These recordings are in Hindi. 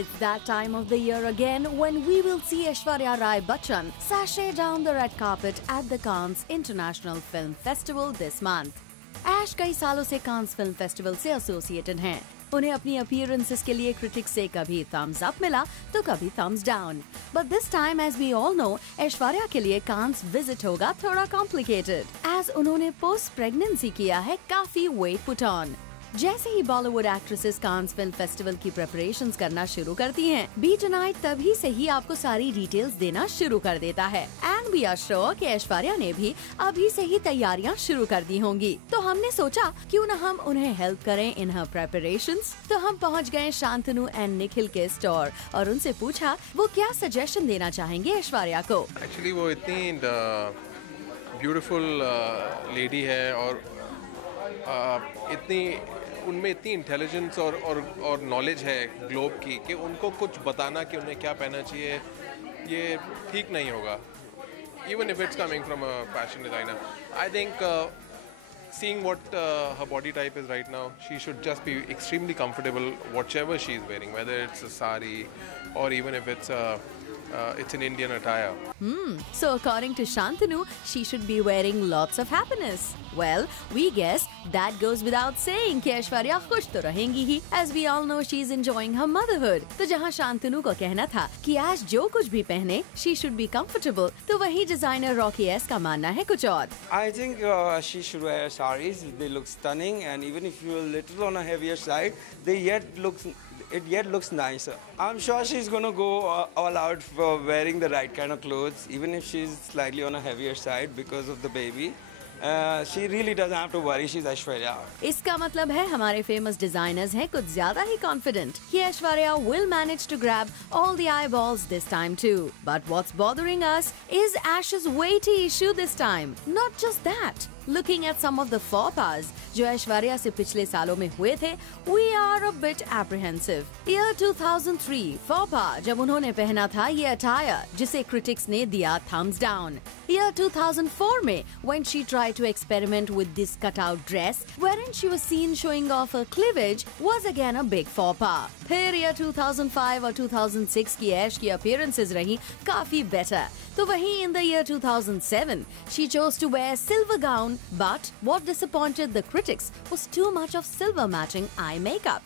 It's that time of the year again when we will see Aishwarya Rai Bachchan sashay down the red carpet at the Cannes International Film Festival this month. ऐश कई सालों से कांस फिल्म फेस्टिवल से एसोसिएटेड हैं। उन्हें अपनी अपीयरेंसेस के लिए क्रिटिक्स से कभी थम्स अप मिला तो कभी thumbs down. But this time as we all know Aishwarya के लिए कांस विजिट होगा थोड़ा कॉम्प्लिकेटेड एज उन्होंने पोस्ट प्रेगनेंसी किया है काफी वेट पुट ऑन। जैसे ही Bollywood actresses Cannes film festival की प्रिपरेशंस करना शुरू करती हैं, बी टुनाइट तभी से ही आपको सारी डिटेल्स देना शुरू कर देता है। एंड वी आर श्योर कि ऐश्वर्या ने भी अभी से ही तैयारियां शुरू कर दी होंगी। तो हमने सोचा क्यों न हम उन्हें हेल्प करें इन हर प्रिपरेशंस। तो हम पहुंच गए शांतनु एंड निखिल के स्टोर और उनसे पूछा वो क्या सजेशन देना चाहेंगे ऐश्वर्या को। एक्चुअली वो इतनी ब्यूटीफुल लेडी है और उनमें इतनी इंटेलिजेंस और नॉलेज है ग्लोब की कि उनको कुछ बताना कि उन्हें क्या पहनना चाहिए ये ठीक नहीं होगा। Even if it's coming from a fashion designer, I think seeing what her body type is right now, she should just be extremely comfortable whatever she is wearing, whether it's a sari or even if it's an Indian attire. So according to Shantanu, she should be wearing lots of happiness. Well, we guess that goes without saying कि ऐश्वर्या खुश तो रहेंगी ही, as we all know she is enjoying her motherhood. तो जहाँ शांतनु को कहना था कि ऐश जो कुछ भी पहने, she should be comfortable, तो वही डिजाइनर रॉकी एस का मानना है कुछ और। I think she should wear saris. They look stunning, and even if you're a little on a heavier side, it yet looks nicer. I'm sure she's gonna go all out for wearing the right kind of clothes, even if she's slightly on a heavier side because of the baby. She really doesn't have to worry. She's Aishwarya. इसका मतलब है हमारे फेमस डिजाइनर्स हैं कुछ ज्यादा ही कॉन्फिडेंट कि Aishwarya will manage to grab all the eyeballs this time too. But what's bothering us is Ash's weighty issue this time. Not just that. Looking at some of the faux pas जो ऐश्वर्या से पिछले सालों में हुए थे, we are a bit apprehensive. Year 2003 faux pas जब उन्होंने पहना था ये अटायर जिसे क्रिटिक्स ने दिया thumbs down. Year 2004 में when she tried to experiment with this cutout dress wherein she was seen showing off her cleavage was again a big faux pas. फिर year 2005 और 2006 की ऐश की appearances रही काफी better. तो वहीं in the year 2007 she chose to wear silver gown, but what disappointed the critics was too much of silver matching eye makeup.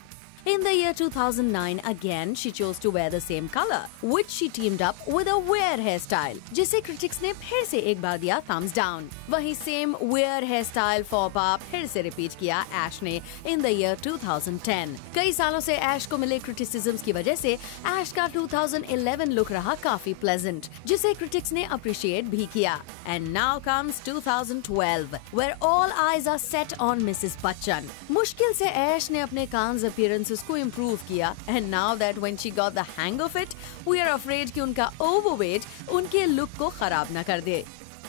In the year 2009 again she chose to wear the same color, which she teamed up with a weird hairstyle, जिसे critics ने फिर से एक बार दिया thumbs down. वही same weird hairstyle faux pas फिर से repeat किया Ash ने in the year 2010. कई सालों से Ash को मिले criticisms की वजह से Ash का 2011 look रहा काफी pleasant, जिसे critics ने appreciate भी किया. And now comes 2012, where all eyes are set on Mrs. Bachchan. मुश्किल से Ash ने अपने Cannes appearances को इम्प्रूव किया and now that when she got the hang of it, we are afraid कि उनका overweight उनके लुक को खराब न कर दे।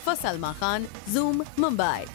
फसलमा खान, Zoom, मुंबई।